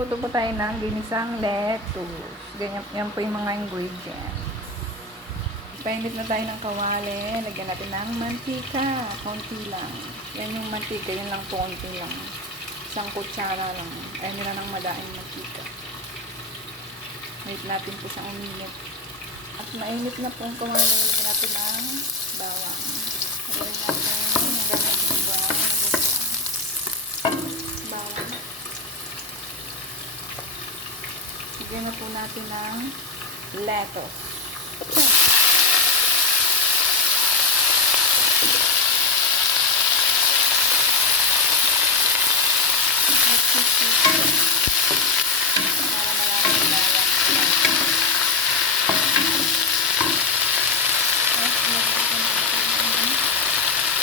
Luto po tayo ng ginisang lettuce. Ganyan, yan po yung mga ingredients. Painit na tayo ng kawali. Lagyan natin ng mantika. Konti lang. Yan yung mantika. Yan lang po, konti lang. Isang kutsara lang. Ayaw nila ng madaing mantika. Wait natin po siyang uminit. At mainit na po ang kawali. Lagyan natin ng bawang. Lagyan natin ng gamit ng bawang. Lagyan na po natin ng lettuce. Para malaki yung bawang.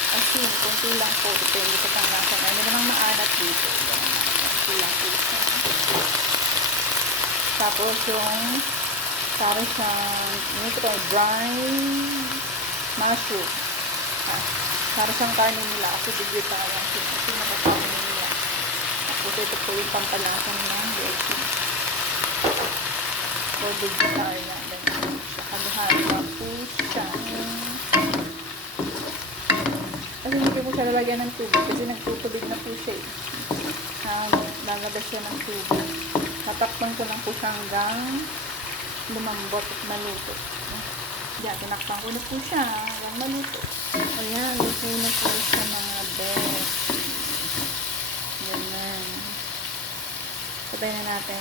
Asin, kunti lang po. Depende sa panglasan. Ay, hindi namang maalat dito. Kunti lang po siya. Tapos yung para siyang dry mushroom. Para siyang karne nila kasi vegetarian siya. Kasi nakakarne nila. Tapos ito po yung pampalasa ng dressing. For vegetarian. Ganyan siya. Halo-halo po siya. Kasi hindi po siya lalagyan ng tubig. Kasi nagtutubig na po siya. Lalagay siya ng tubig. Tatakpan ko lang po siya hanggang lumambot at maluto. Diyan, tinakpan ko na po siya hanggang maluto. Ayan, luto na po siya mga best. Yan na. Patay na natin.